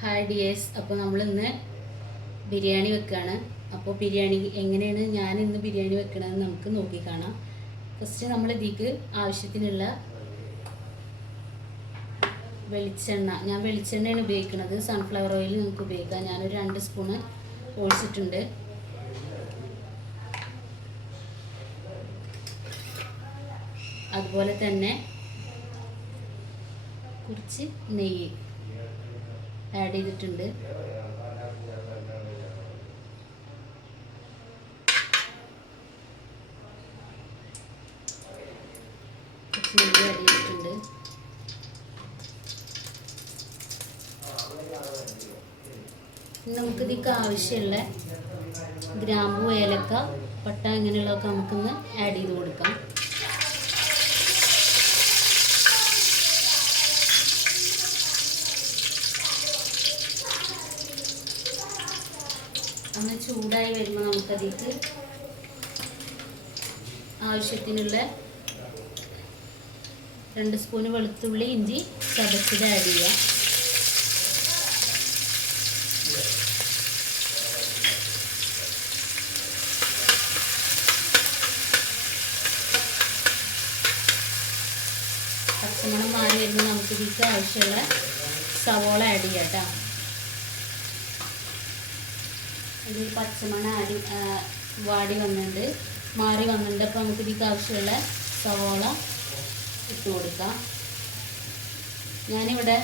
Hi dears. അപ്പോൾ നമ്മളിന്ന് ബിരിയാണി വെക്കുകയാണ്. അപ്പോൾ ബിരിയാണി എങ്ങനെയാണ് ഞാൻ ഇന്ന് ബിരിയാണി വെക്കണമെന്ന് നമുക്ക് നോക്കി കാണാം. ഫസ്റ്റ് നമ്മൾ ഇതിലേക്ക് ആവശ്യത്തിനുള്ള വെളിച്ചെണ്ണ, ഞാൻ വെളിച്ചെണ്ണയാണ് ഉപയോഗിക്കുന്നത്. സൺഫ്ലവർ ഓയിൽ നമുക്ക് ഉപയോഗിക്കാം. ഞാനൊരു 2 സ്പൂണ് ഒഴിച്ചിട്ടുണ്ട്. അതുപോലെ തന്നെ കുറച്ച് നെയ്യ് ആഡ് ചെയ്തിട്ടുണ്ട്. നെയ്യ് ആഡ് ചെയ്തിട്ടുണ്ട്. നമുക്ക് ഇതിക്ക് ആവശ്യമുള്ള ഗ്രാമ്പു, ഏലക്ക, പട്ട ഇങ്ങനെയുള്ളതൊക്കെ നമുക്കൊന്ന് ആഡ് ചെയ്ത് കൊടുക്കാം. ഒന്ന് ചൂടായി വരുമ്പോൾ നമുക്കതിലേക്ക് ആവശ്യത്തിനുള്ള 2 സ്പൂണ് വെളുത്തുള്ളി ഇഞ്ചി ചതച്ചത് ആഡ് ചെയ്യാം. പച്ചമണം മാറി വരുമ്പോൾ നമുക്കിതിലേക്ക് ആവശ്യമുള്ള സവോള ആഡ് ചെയ്യാം കേട്ടോ. ഇതിൽ പച്ചമണം വാടി വന്നിട്ടുണ്ട്, മാറി വന്നിട്ടുണ്ട്. അപ്പോൾ നമുക്ക് ഇതിലേക്ക് ആവശ്യമുള്ള സവോള ഇട്ട് കൊടുക്കാം. ഞാനിവിടെ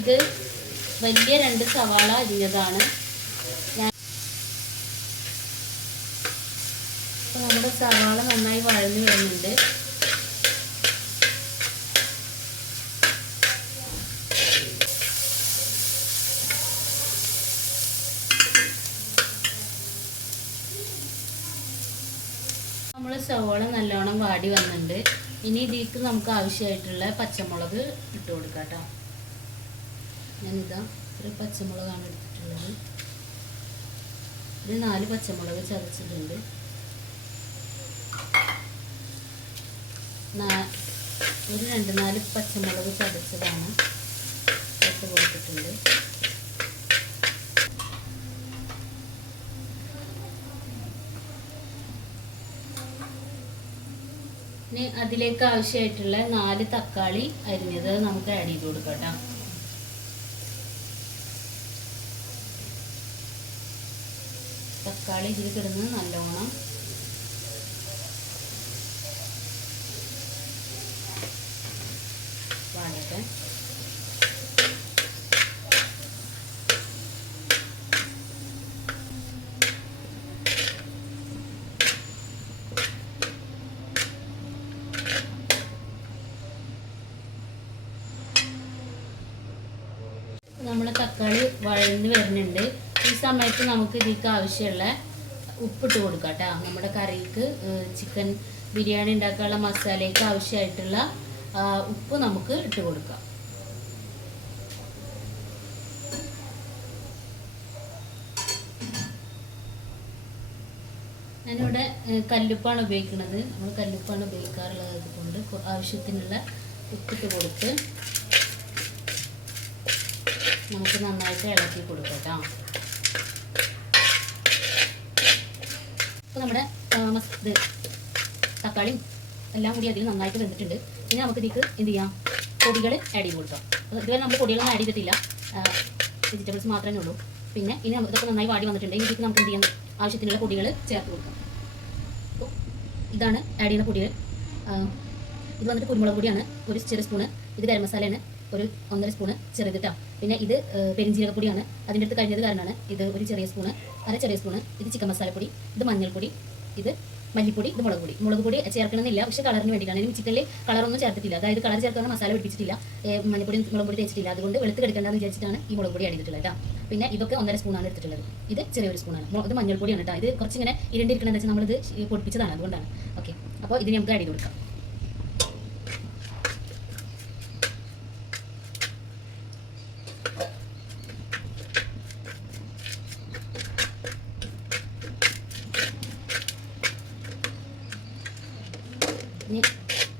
ഇത് വലിയ 2 സവാള അരിഞ്ഞതാണ്. അപ്പോൾ നമ്മുടെ സവാള നന്നായി വഴഞ്ഞു വരുന്നുണ്ട്. നമ്മൾ സവോള നല്ലോണം വാടി വന്നിട്ടുണ്ട്. ഇനി ഇതിലേക്ക് നമുക്ക് ആവശ്യമായിട്ടുള്ള പച്ചമുളക് ഇട്ട് കൊടുക്കാം കേട്ടോ. ഞാനിതാ ഒരു പച്ചമുളകാണ് എടുത്തിട്ടുള്ളത്. ഒരു 4 പച്ചമുളക് ചതച്ചിട്ടുണ്ട്. ഒരു 2-4 പച്ചമുളക് ചതച്ചതാണ് ഇട്ട് കൊടുത്തിട്ടുണ്ട്. ഇനി അതിലേക്ക് ആവശ്യമായിട്ടുള്ള 4 തക്കാളി അരിഞ്ഞത് നമുക്ക് ആഡ് ചെയ്ത് കൊടുക്കാം കേട്ടോ. തക്കാളി ഇതിൽ കിടന്ന് നല്ലോണം വാടട്ടെ. നമ്മൾ തക്കാളി വഴന്ന് വരുന്നുണ്ട്. ഈ സമയത്ത് നമുക്ക് ഇതിലേക്ക് ആവശ്യമുള്ള ഉപ്പിട്ട് കൊടുക്കാം കേട്ടോ. നമ്മുടെ കറിക്ക് ചിക്കൻ ബിരിയാണി ഉണ്ടാക്കാനുള്ള മസാലയ്ക്ക് ആവശ്യമായിട്ടുള്ള ഉപ്പ് നമുക്ക് ഇട്ട് കൊടുക്കാം. ഞാനിവിടെ കല്ലുപ്പാണ് ഉപയോഗിക്കുന്നത്. നമ്മൾ കല്ലുപ്പാണ് ഉപയോഗിക്കാറുള്ളത് കൊണ്ട് ആവശ്യത്തിനുള്ള ഉപ്പിട്ട് കൊടുത്ത് നമുക്ക് നന്നായിട്ട് ഇളക്കി കൊടുക്കാം കേട്ടോ. അപ്പോൾ നമ്മുടെ തക്കാളിയും എല്ലാം കൂടി അതിൽ നന്നായിട്ട് വെന്തിട്ടുണ്ട്. ഇനി നമുക്ക് ഇതിലേക്ക് എന്ത് ചെയ്യാം, പൊടികൾ ആഡ് ചെയ്ത് കൊടുക്കാം. ഇതുവരെ നമ്മൾ പൊടികളൊന്നും ആഡ് ചെയ്തിട്ടില്ല, വെജിറ്റബിൾസ് മാത്രമേ ഉള്ളൂ. പിന്നെ ഇനി ഇതൊക്കെ നന്നായി വാടി വന്നിട്ടുണ്ട്. ഇതിലേക്ക് നമുക്ക് എന്ത് ചെയ്യാം, ആവശ്യത്തിനുള്ള പൊടികൾ ചേർത്ത് കൊടുക്കാം. അപ്പോൾ ഇതാണ് ആഡ് ചെയ്യുന്ന പൊടികൾ. ഇത് വന്നിട്ട് കുരുമുളക് പൊടിയാണ്, ഒരു ചെറിയ സ്പൂണ്. ഇത് ഗരം മസാലയാണ്, ഒരു 1.5 സ്പൂണ് ചെറുതിട്ടാണ്. പിന്നെ ഇത് പെരിഞ്ജീരകപ്പൊടിയാണ്, അതിൻ്റെ അടുത്ത് കഴിഞ്ഞത് കാരണമാണ്. ഇത് ഒരു ചെറിയ സ്പൂണ്, ചെറിയ സ്പൂണ്. ഇത് ചിക്കൻ മസാലപ്പൊടി, ഇത് മഞ്ഞൾപ്പൊടി, ഇത് മല്ലിപ്പൊടി, ഇത് മുളക് പൊടി. മുളക് പൊടി ചേർക്കണമെന്നില്ല, പക്ഷേ കളറിന് വേണ്ടിയിട്ടാണ്. ഇനി ചിക്കനിൽ കളറൊന്നും ചേർത്തിട്ടില്ല, അതായത് കളർ ചേർക്കാൻ മസാല പിടിപ്പിച്ചിട്ടില്ല, മഞ്ഞൾപ്പൊടി മുളക് പൊടി തേച്ചിട്ടില്ല. അതുകൊണ്ട് വെളുത്ത് കിടക്കേണ്ടതെന്ന് വിചാരിച്ചിട്ടാണ് ഈ മുളക് പൊടി ആഡ് ചെയ്തിട്ടുള്ളത് കേട്ടോ. പിന്നെ ഇതൊക്കെ 1.5 സ്പൂണാണ് എടുത്തിട്ടുള്ളത്. ഇത് ചെറിയൊരു സ്പൂണാണ്. ഇത് മഞ്ഞൾപ്പൊടിയാണ് കേട്ടോ. ഇത് കുറച്ചിങ്ങനെ ഇരുണ്ടിരിക്കണമെന്ന് വെച്ചാൽ നമ്മളിത് പൊടിപ്പിച്ചതാണ്, അതുകൊണ്ടാണ്. ഓക്കെ, അപ്പോൾ ഇതിന് നമുക്ക് ആഡ് ചെയ്ത് കൊടുക്കാം.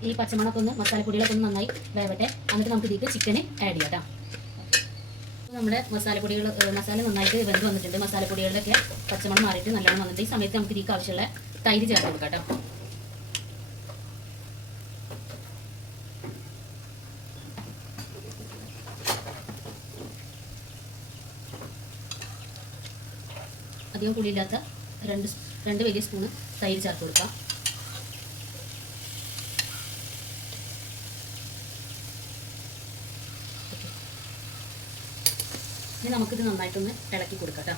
ഈ പച്ചമണമൊക്കെ ഒന്ന് മസാലപ്പൊടികളൊക്കെ ഒന്ന് നന്നായി വേവട്ടെ. എന്നിട്ട് നമുക്ക് ഇതിലേക്ക് ചിക്കൻ ആഡ് ചെയ്യാം കേട്ടോ. നമ്മുടെ മസാല നന്നായിട്ട് വെന്ത് വന്നിട്ടുണ്ട്. മസാലപ്പൊടികളിലൊക്കെ പച്ചമണം മാറിയിട്ട് നല്ലോണം വന്നിട്ട് ഈ സമയത്ത് നമുക്ക് ഇതിലേക്ക് ആവശ്യമുള്ള തൈര് ചേർത്ത് കൊടുക്കാം കേട്ടോ. അധികം പുളിയില്ലാത്ത രണ്ട് വലിയ സ്പൂണ് തൈര് ചേർത്ത് കൊടുക്കാം. ഇനി നമുക്കിത് നന്നായിട്ടൊന്ന് ഇളക്കി കൊടുക്കാം കേട്ടോ.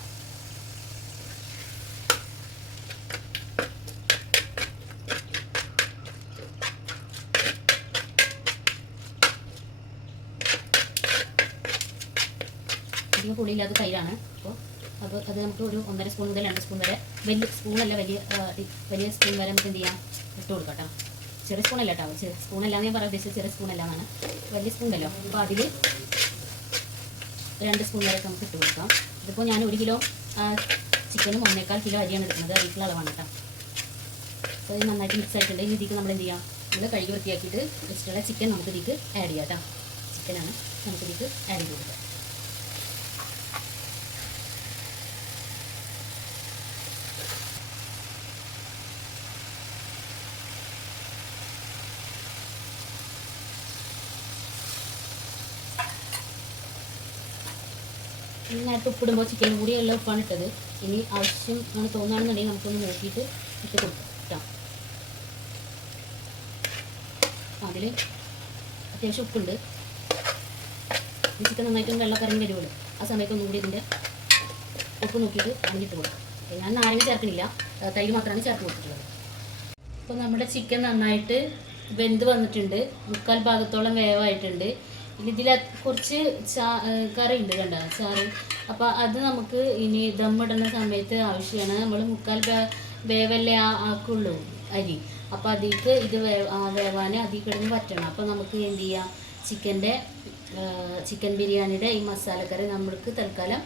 അധികം പുളിയില്ലാത്ത തൈരാണ്. അപ്പോൾ അത് നമുക്ക് ഒരു 1.5 സ്പൂൺ മുതൽ 2 സ്പൂൺ വരെ, വലിയ സ്പൂണല്ല, വലിയ സ്പൂൺ വരെ നമുക്ക് എന്ത് ചെയ്യാം ഇട്ട് കൊടുക്കാം കേട്ടോ. ചെറിയ സ്പൂണല്ല കേട്ടോ, സ്പൂണല്ലാന്ന് ഞാൻ പറയാൻ ഉദ്ദേശിച്ചത് ചെറിയ സ്പൂണല്ല എന്നാണ്, വലിയ സ്പൂണല്ലോ. അപ്പോൾ അതിൽ 2 സ്പൂൺ വരെ നമുക്ക് ഇട്ട് കൊടുക്കാം. ഇതിപ്പോൾ ഞാൻ 1 കിലോ ചിക്കനും 1.25 കിലോ അരിയാണ് എടുക്കുന്നത്, വീട്ടിലുള്ള അളവാണ് കേട്ടോ. അപ്പോൾ ഇത് നന്നായിട്ട് മിക്സ് ആയിട്ടുണ്ട്. ഇനി ഇതിലേക്ക് നമ്മൾ എന്ത് ചെയ്യാം, നമ്മൾ കഴുകി വൃത്തിയാക്കിയിട്ട് വെച്ചിട്ടുള്ള ചിക്കൻ നമുക്ക് ഇതിലേക്ക് ആഡ് ചെയ്യാം കേട്ടോ. ചിക്കനാണ് നമുക്ക് ഇതിലേക്ക് ആഡ് ചെയ്ത് കൊടുക്കാം. നേരത്തെ ഉപ്പിടുമ്പോൾ ചിക്കൻ കൂടി എല്ലാം ഉപ്പാണ് ഇട്ടത്. ഇനി ആവശ്യം ആണ് തോന്നുകയാണെന്നുണ്ടെങ്കിൽ നമുക്കൊന്ന് നോക്കിയിട്ട് ഇട്ട് കൊടുക്കാം കേട്ടോ. അതിൽ അത്യാവശ്യം ഉപ്പുണ്ട്. ഈ ചിക്കൻ നന്നായിട്ട് വെള്ളം കറങ്ങി വരുമല്ലോ, ആ സമയത്ത് ഒന്നുകൂടി ഇതിൻ്റെ ഉപ്പ് നോക്കിയിട്ട് അതിലിട്ട് കൊടുക്കാം. ഞാൻ നാരങ്ങ ചേർക്കണില്ല, തൈര് മാത്രമാണ് ചേർത്ത് കൊടുത്തിട്ടുള്ളത്. അപ്പോൾ നമ്മുടെ ചിക്കൻ നന്നായിട്ട് വെന്ത് വന്നിട്ടുണ്ട്, 3/4 ഭാഗത്തോളം വേവായിട്ടുണ്ട്. ഇതിൽ കുറച്ച് കറി ഉണ്ട് കണ്ട ചാറ്. അപ്പോൾ അത് നമുക്ക് ഇനി ദമ്മിടുന്ന സമയത്ത് ആവശ്യമാണ്. നമ്മൾ 3/4 വേവല്ലേ ആക്കുള്ളൂ അരി. അപ്പോൾ അതിലേക്ക് ഇത് വേവാൻ അതിൽ കിടന്ന് പറ്റണം. അപ്പോൾ നമുക്ക് എന്ത് ചെയ്യാം, ചിക്കൻ ബിരിയാണിയുടെ ഈ മസാലക്കറി നമ്മൾക്ക് തൽക്കാലം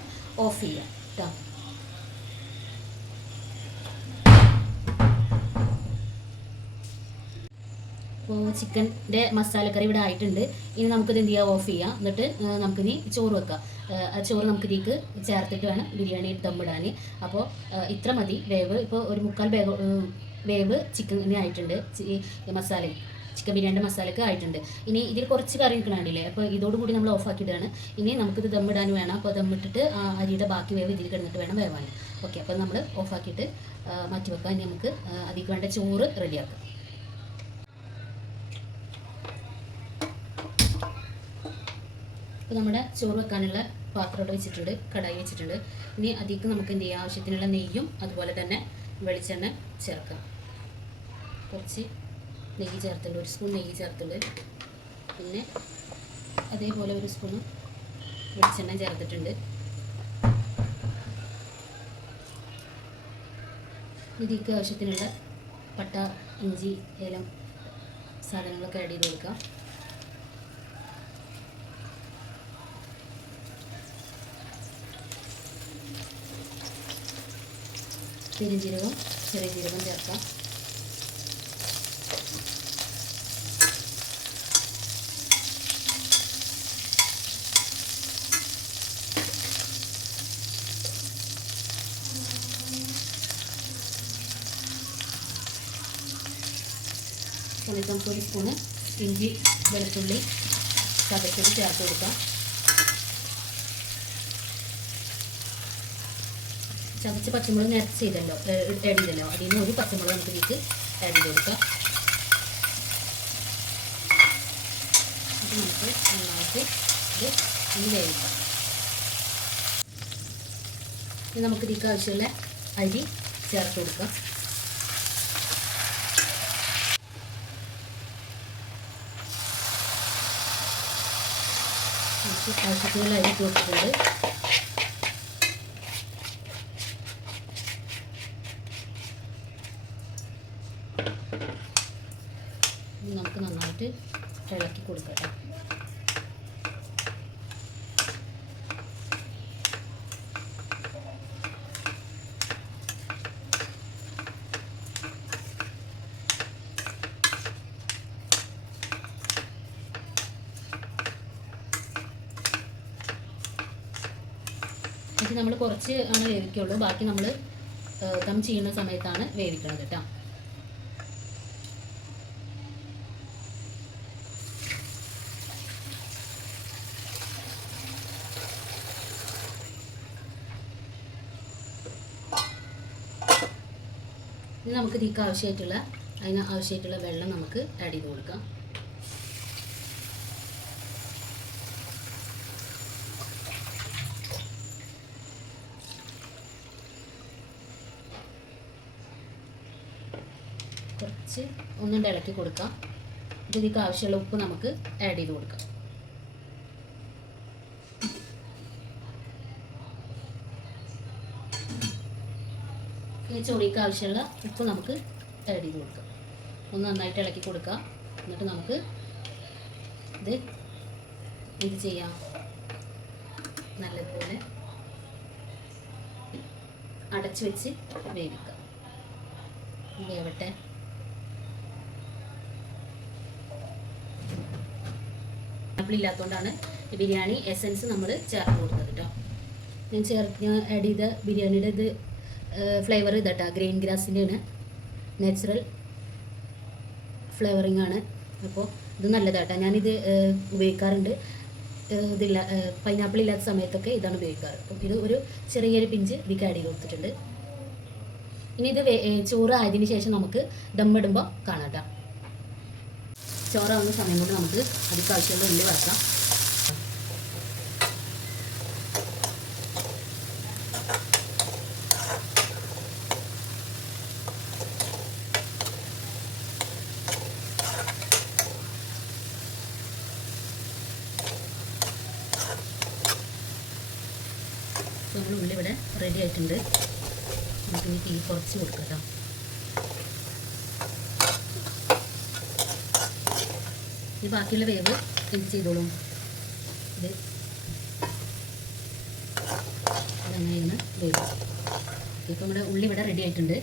ഓഫ് ചെയ്യാം കേട്ടോ. അപ്പോൾ ചിക്കൻ്റെ മസാലക്കറി ഇവിടെ ആയിട്ടുണ്ട്. ഇനി നമുക്കിത് എന്ത് ചെയ്യാം, ഓഫ് ചെയ്യാം. എന്നിട്ട് നമുക്കിനി ചോറ് വെക്കാം. ചോറ് നമുക്ക് ഇതിലേക്ക് ചേർത്തിട്ട് വേണം ബിരിയാണി ദമ്മിടാൻ. അപ്പോൾ ഇത്ര മതി വേവ്. ഇപ്പോൾ ഒരു 3/4 വേവ് ചിക്കൻ ആയിട്ടുണ്ട്. ചിക്കൻ ബിരിയാണിയുടെ മസാലക്ക് ആയിട്ടുണ്ട്. ഇനി ഇതിൽ കുറച്ച് കറി നിൽക്കണമില്ലേ, അപ്പോൾ ഇതോടുകൂടി നമ്മൾ ഓഫാക്കിയിട്ടാണ്. ഇനി നമുക്കിത് ദമ്മിടാൻ വേണം. അപ്പോൾ ദമ്മിട്ടിട്ട് അരിയുടെ ബാക്കി വേവ് ഇതിൽ കിടന്നിട്ട് വേണം വേവാൻ. ഓക്കെ, അപ്പോൾ നമ്മൾ ഓഫാക്കിയിട്ട് മാറ്റി വെക്കാം. ഇനി നമുക്ക് അതിലേക്ക് വേണ്ട ചോറ് റെഡിയാക്കാം. അപ്പോൾ നമ്മുടെ ചോറ് വെക്കാനുള്ള പാത്രം ഇവിടെ വെച്ചിട്ടുണ്ട്, കടായി വെച്ചിട്ടുണ്ട്. ഇനി അതിലേക്ക് നമുക്ക് എന്ത് ചെയ്യാം, ആവശ്യത്തിനുള്ള നെയ്യും അതുപോലെ തന്നെ വെളിച്ചെണ്ണ ചേർക്കാം. കുറച്ച് നെയ്യ് ചേർത്തുണ്ട്, 1 സ്പൂൺ നെയ്യ് ചേർത്തുണ്ട്. പിന്നെ അതേപോലെ 1 സ്പൂൺ വെളിച്ചെണ്ണ ചേർത്തിട്ടുണ്ട്. ഇതിലേക്ക് ആവശ്യത്തിനുള്ള പട്ട, ഇഞ്ചി, ഏലം സാധനങ്ങളൊക്കെ ആഡ് ചെയ്ത് കൊടുക്കാം. പെരുംജീരകം, ചെറിയ ജീരകം ചേർക്കാം. സമയത്ത് നമുക്ക് 1 സ്പൂണ് ഇഞ്ചി വെളുത്തുള്ളി ചതച്ചത് ചേർത്ത് കൊടുക്കാം. ചതച്ച് പച്ചമുളക് നേരത്തെ ചെയ്തല്ലോ, ആഡ് ചെയ്തല്ലോ, അതിൽ നിന്ന് 1 പച്ചമുളക് നമുക്ക് ഇതിലേക്ക് ആഡ് ചെയ്ത് കൊടുക്കാം. അപ്പോൾ നമുക്ക് നന്നായിട്ട് ഇത് ഒന്ന് വേവിക്കാം. ഇനി നമുക്ക് ഇതിലേക്ക് ആവശ്യമുള്ള അരി ചേർത്ത് കൊടുക്കാം. ആവശ്യത്തിനുള്ള അരി കൊടുത്തിട്ടുണ്ട്. നമുക്ക് നന്നായിട്ട് ഇളക്കി കൊടുക്കട്ടെ. ഇത് നമ്മൾ കുറച്ച് ആണ് വേവിക്കുള്ളൂ, ബാക്കി നമ്മൾ ദം ചെയ്യുന്ന സമയത്താണ് വേവിക്കുന്നത് കേട്ടോ. ഇനി നമുക്ക് ഇതിക്ക് ആവശ്യമായിട്ടുള്ള വെള്ളം നമുക്ക് ആഡ് ചെയ്ത് കൊടുക്കാം. കുറച്ച് ഒന്നുകൊണ്ട് ഇളക്കി കൊടുക്കാം. ഇതിലേക്ക് ആവശ്യമുള്ള ഉപ്പ് നമുക്ക് ആഡ് ചെയ്ത് കൊടുക്കാം. ചോറിക്ക് ആവശ്യമുള്ള ഉപ്പ് നമുക്ക് ആഡ് ചെയ്ത് കൊടുക്കാം. ഒന്ന് നന്നായിട്ട് ഇളക്കി കൊടുക്കാം. എന്നിട്ട് നമുക്ക് ഇത് ചെയ്യാം, നല്ലതുപോലെ അടച്ചു വെച്ച് വേവിക്കാം. വേവട്ടെ. ഇല്ലാത്തതുകൊണ്ടാണ് ബിരിയാണി എസൻസ് നമ്മൾ ചേർത്ത് കൊടുത്തത് കേട്ടോ. ഞാൻ ആഡ് ചെയ്ത ബിരിയാണിയുടെ ഇത് ഫ്ലേവർ ഇതാട്ടോ, ഗ്രീൻ ഗ്രാസിൻ്റെയാണ്, നാച്ചുറൽ ഫ്ലേവറിങ് ആണ്. അപ്പോൾ ഇത് നല്ലതാട്ടോ. ഞാനിത് ഉപയോഗിക്കാറുണ്ട്. ഇതില്ല, പൈനാപ്പിൾ ഇല്ലാത്ത സമയത്തൊക്കെ ഇതാണ് ഉപയോഗിക്കാറ്. അപ്പം ഇത് ഒരു ചെറിയൊരു പിഞ്ച് ഇതിലേക്ക് ആഡ് ചെയ്ത് കൊടുത്തിട്ടുണ്ട്. ഇനി ഇത് ചോറ് ആയതിനു ശേഷം നമുക്ക് ദമ്മിടുമ്പോൾ കാണാം കേട്ടോ. ചോറാവുന്ന സമയം കൊണ്ട് നമുക്ക് അതിലേക്ക് ആവശ്യമുള്ള ഉള്ളി വറക്കാം. നമ്മൾ ഉള്ളി ഇവിടെ റെഡി ആയിട്ടുണ്ട്. നമുക്കിനി തീ കുറച്ച് കൊടുക്കാം കേട്ടോ. ഈ ബാക്കിയുള്ള വേവ് എന്ത് ചെയ്തോളും. ഇത് അങ്ങനെയാണ് വേവ്. ഇപ്പോൾ നമ്മുടെ ഉള്ളി ഇവിടെ റെഡി ആയിട്ടുണ്ട്.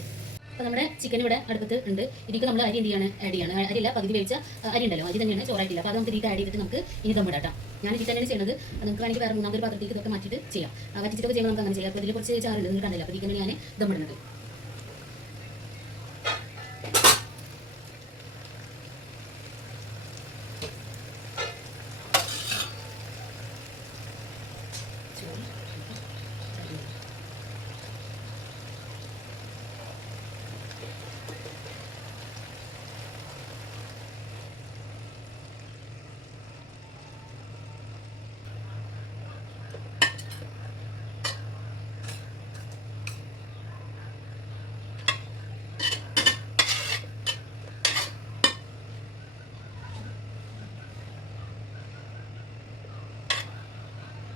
അപ്പോൾ നമ്മുടെ ചിക്കൻ ഇവിടെ അടുപ്പത്ത് ഉണ്ട്. ഇതിലേക്ക് നമ്മൾ അരി എന്ത് ചെയ്യാണ്, ആഡ് ചെയ്യാണ്. അരിയില്ല, പകുതി വേവിച്ച അരി ഉണ്ടല്ലോ, അരി തന്നെയാണ്, ചോറായിട്ടില്ല. അപ്പോൾ അത് നമുക്ക് ഇതിലേക്ക് ആഡ് ചെയ്തിട്ട് നമുക്ക് ഇനി ദമ്മിടാം. ഞാൻ ഇതിൽ തന്നെയാണ് ചെയ്യുന്നത്. നിങ്ങൾക്ക് വേണമെങ്കിൽ വേറെ മൂന്നാമതൊരു പാത്രത്തേക്ക് ഇതൊക്കെ മാറ്റിയിട്ട് ചെയ്യാം. വറ്റിച്ചിട്ടൊക്കെ ചെയ്യുമ്പോൾ നമുക്ക് അങ്ങനെ ചെയ്യാം. അപ്പോൾ ഇതിൽ കുറച്ച് ചാറുണ്ട്, നിങ്ങൾക്ക് കണ്ടില്ല. അപ്പോൾ ഇതിൽ ഞാൻ ദമ്മിടുന്നത്.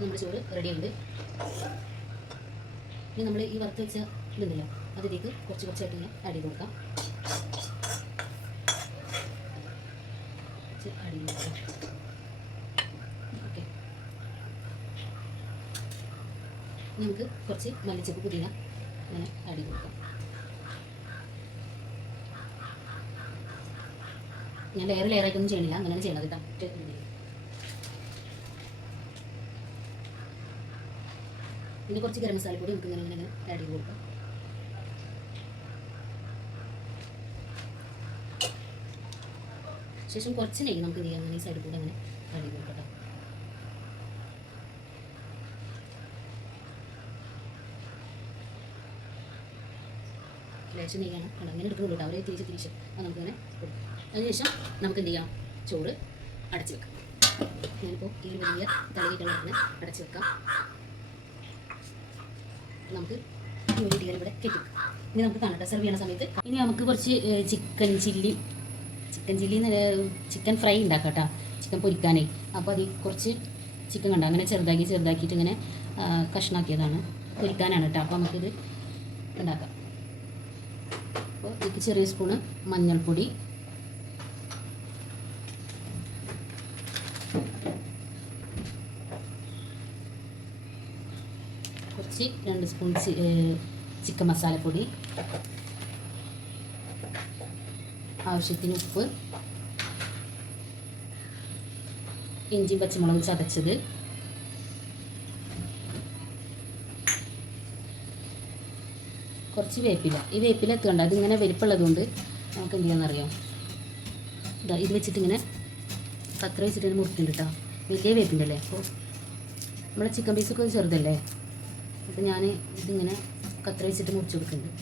നമ്മുടെ ചോറ് റെഡിയുണ്ട്. ഇനി നമ്മൾ ഈ വറുത്ത് വെച്ച ഇതുണ്ടല്ലോ, അതിലേക്ക് കുറച്ചായിട്ട് ഇങ്ങനെ ആഡ് ചെയ്ത് കൊടുക്കാം. ആഡ് ചെയ്ത് കൊടുക്കാം. ഓക്കെ. നമുക്ക് കുറച്ച് മല്ലിച്ചപ്പ് പുതിന ഇങ്ങനെ ആഡ് ചെയ്ത് കൊടുക്കാം. ഞാൻ ലെയറായിട്ടൊന്നും ചെയ്യണില്ല, അങ്ങനെയാണ് ചെയ്യണത് കേട്ടോ. പിന്നെ കുറച്ച് ഗരം മസാല പൊടി നമുക്ക് ഇങ്ങനെ ആഡ് ചെയ്ത് കൊടുക്കാം. ശേഷം കുറച്ച് നെയ്യ് നമുക്ക് ചെയ്യാം, അങ്ങനെ ഈ സൈഡിൽ കൂടെ അങ്ങനെ ആഡ് ചെയ്ത് കൊടുക്കാം. ലേശം നെയ്യാണ് അങ്ങനെ എടുക്കുന്നുള്ളൂ കേട്ടോ. അവരെ തിരിച്ച് അത് നമുക്കിങ്ങനെ കൊടുക്കാം. അതിനുശേഷം നമുക്ക് എന്ത് ചെയ്യാം, ചോറ് അടച്ച് വെക്കാം. ഞാനിപ്പോൾ ഈ ഒരു വലിയ തലയിട്ടാണ് അടച്ച് വെക്കാം. നമുക്ക് ഈ ഒരു ടീർ ഇവിടെ കെട്ടിക്കും. ഇനി നമുക്ക് കാണട്ടെ സെർവ് ചെയ്യുന്ന സമയത്ത്. ഇനി നമുക്ക് കുറച്ച് ചിക്കൻ ഫ്രൈ ഉണ്ടാക്കാം കേട്ടോ, ചിക്കൻ പൊരിക്കാനേ. അപ്പോൾ അതിൽ കുറച്ച് ചിക്കൻ കണ്ട അങ്ങനെ ചെറുതാക്കിയിട്ട് ഇങ്ങനെ കഷ്ണാക്കിയതാണ്, പൊരിക്കാനാണ് കേട്ടോ. അപ്പോൾ നമുക്കിത് ഉണ്ടാക്കാം. അപ്പോൾ ഇതിലേക്ക് ചെറിയ സ്പൂണ് മഞ്ഞൾപ്പൊടി, കുറച്ച് 2 സ്പൂൺ ചിക്കൻ മസാലപ്പൊടി, ആവശ്യത്തിന് ഉപ്പ്, ഇഞ്ചി പച്ചമുളക് ചതച്ചത്, കുറച്ച് വേപ്പില. ഈ വേപ്പില എത്തുകണ്ട, അതിങ്ങനെ വലിപ്പമുള്ളതുകൊണ്ട് നമുക്ക് എന്ത് ചെയ്യാമെന്നറിയാം. ഇതാ ഇത് വെച്ചിട്ട് ഇങ്ങനെ കത്ര വെച്ചിട്ട് ഇങ്ങനെ മുറിക്കുന്നുണ്ട് കേട്ടോ. വലിയ വേപ്പിൻ്റെ അല്ലേ, അപ്പോൾ നമ്മളെ ചിക്കൻ പീസൊക്കെ ചെറുതല്ലേ, അപ്പോൾ ഞാൻ ഇതിങ്ങനെ കത്ര വെച്ചിട്ട് മുറിച്ച് കൊടുക്കുന്നുണ്ട്.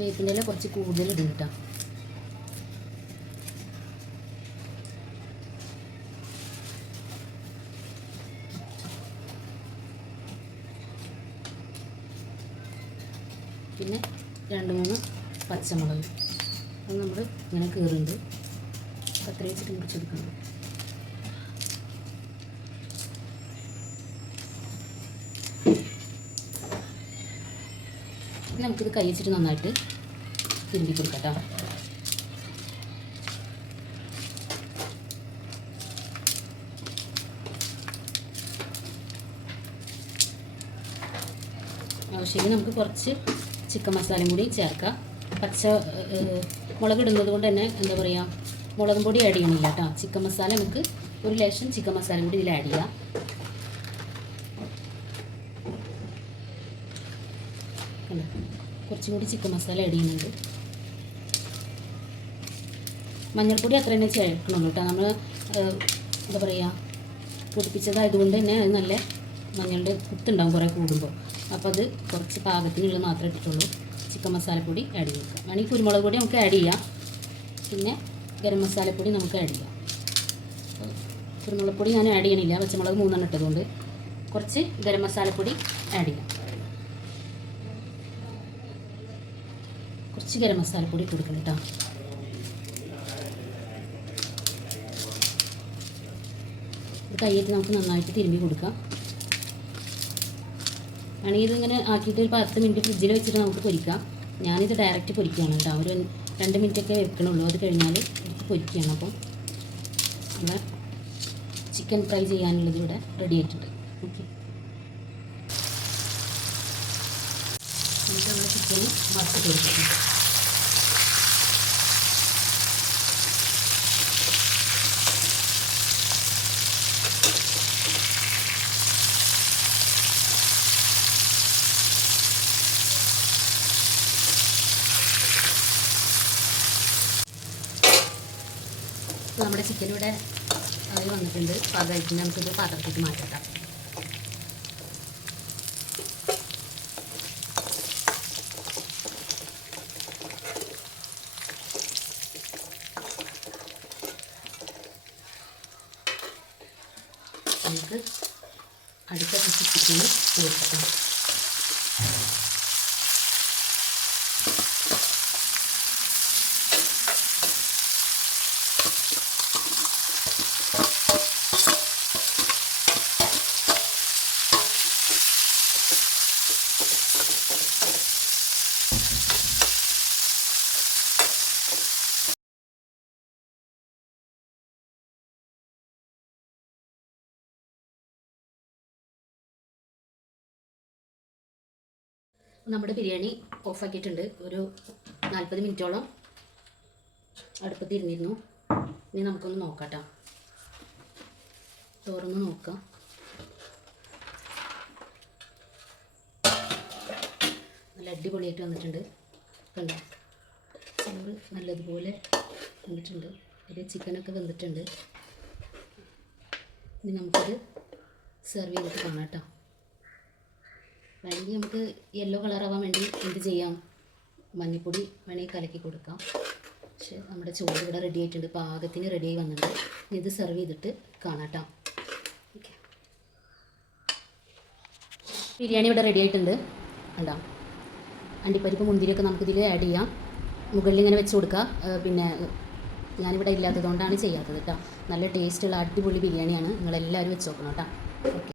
വേപ്പിൻ്റെ ഇല കുറച്ച് കൂടുതൽ ഇടും കേട്ടോ. പിന്നെ 2-3 പച്ചമുളക് അത് നമ്മൾ ഇങ്ങനെ കീറുന്നുണ്ട്, കത്ര വെച്ചിട്ട് മുറിച്ചെടുക്കുന്നുണ്ട്. നമുക്കിത് കൈ വെച്ചിട്ട് നന്നായിട്ട് തിരുമ്പി കൊടുക്കാം കേട്ടോ. ആവശ്യമെങ്കിൽ നമുക്ക് കുറച്ച് ചിക്കൻ മസാലയും കൂടി ചേർക്കാം. മുളക് ഇടുന്നത് കൊണ്ട് തന്നെ എന്താ പറയുക, മുളകും പൊടി ആഡ് ചെയ്യണില്ല കേട്ടോ. ചിക്കൻ മസാല നമുക്ക് ഒരു ലേശം ചിക്കൻ മസാലയും കൂടി ഇതിൽ ആഡ് ചെയ്യാം. കുറച്ചും കൂടി ചിക്കൻ മസാല ആഡ് ചെയ്യുന്നുണ്ട്. മഞ്ഞൾപ്പൊടി അത്ര തന്നെ ചേർക്കണമല്ലോ കേട്ടോ. നമ്മൾ എന്താ പറയുക, പൊടിപ്പിച്ചതായതുകൊണ്ട് തന്നെ അത് നല്ല മഞ്ഞളുടെ കുത്തുണ്ടാവും കുറേ കൂടുമ്പോൾ. അപ്പോൾ അത് കുറച്ച് പാകത്തിനുള്ള മാത്രമേ ഇട്ടിട്ടുള്ളൂ. ചിക്കൻ മസാലപ്പൊടി ആഡ് ചെയ്ത് കൊടുക്കാം. വേണമെങ്കിൽ കുരുമുളക് പൊടി നമുക്ക് ആഡ് ചെയ്യാം. പിന്നെ ഗരം മസാലപ്പൊടി നമുക്ക് ആഡ് ചെയ്യാം. കുരുമുളക് പൊടി ഞാൻ ആഡ് ചെയ്യണില്ല, പച്ചമുളക് 3 ഇട്ടതുകൊണ്ട്. കുറച്ച് ഗരം മസാലപ്പൊടി ആഡ് ചെയ്യാം. കുറച്ച് ഗരം മസാലപ്പൊടി ഇട്ട് കൊടുക്കണം കേട്ടോ. ഇത് കൈയിട്ട് നമുക്ക് നന്നായിട്ട് തിരുമ്പി കൊടുക്കാം. വേണമെങ്കിൽ ഇതിങ്ങനെ ആക്കിയിട്ട് ഒരു 10 മിനിറ്റ് ഫ്രിഡ്ജിൽ വെച്ചിട്ട് നമുക്ക് പൊരിക്കാം. ഞാനിത് ഡയറക്റ്റ് പൊരിക്കുകയാണ് കേട്ടോ. ഒരു 2 മിനിറ്റൊക്കെ വെക്കണുള്ളൂ, അത് കഴിഞ്ഞാൽ എടുത്ത് പൊരിക്കുകയാണ്. അപ്പം നമ്മളെ ചിക്കൻ ഫ്രൈ ചെയ്യാനുള്ളത് ഇവിടെ റെഡി ആയിട്ടുണ്ട്. ഓക്കെ, നമുക്ക് നമ്മുടെ ചിക്കൻ വറുത്ത് കൊടുക്കാം. നമ്മുടെ ചിക്കൻ ഇവിടെ ആയി വന്നിട്ടുണ്ട്. പാകമായിട്ട് നമുക്കിത് പാത്രത്തിലേക്ക് മാറ്റാം. നമുക്ക് അടുത്ത ചിക്കൻ ചേർക്കാം. നമ്മുടെ ബിരിയാണി ഓഫാക്കിയിട്ടുണ്ട്. ഒരു 40 മിനിറ്റോളം അടുപ്പത്ത് ഇരുന്നിരുന്നു. ഇനി നമുക്കൊന്ന് നോക്കാം കേട്ടോ. തുറന്ന് നോക്കാം. നല്ല അടിപൊളിയായിട്ട് വന്നിട്ടുണ്ട്. കണ്ടോ, ചോറ് നല്ലതുപോലെ വന്നിട്ടുണ്ട്. അതിൽ ചിക്കനൊക്കെ വന്നിട്ടുണ്ട്. ഇനി നമുക്കത് സെർവ് ചെയ്തിട്ട് കാണാം കേട്ടോ. വേണമെങ്കിൽ നമുക്ക് യെല്ലോ കളറാവാൻ വേണ്ടി എന്ത് ചെയ്യാം, മഞ്ഞൾപ്പൊടി വേണമെങ്കിൽ കലക്കി കൊടുക്കാം. പക്ഷേ നമ്മുടെ ചോറ് ഇവിടെ റെഡി ആയിട്ടുണ്ട്, പാകത്തിന് റെഡിയായി വന്നിട്ടുണ്ട്. ഇത് സെർവ് ചെയ്തിട്ട് കാണാം കേട്ടോ. ഓക്കെ, ബിരിയാണി ഇവിടെ റെഡി ആയിട്ടുണ്ട്. കണ്ടോ, അണ്ടിപ്പരിപ്പ് മുന്തിരിയൊക്കെ നമുക്കിതിൽ ആഡ് ചെയ്യാം. മുകളിൽ ഇങ്ങനെ വെച്ച് കൊടുക്കുക. പിന്നെ ഞാനിവിടെ ഇല്ലാത്തതുകൊണ്ടാണ് ചെയ്യാത്തത് കേട്ടോ. നല്ല ടേസ്റ്റുള്ള അടിപൊളി ബിരിയാണിയാണ്. നിങ്ങളെല്ലാവരും വെച്ച് നോക്കണം കേട്ടോ. ഓക്കെ.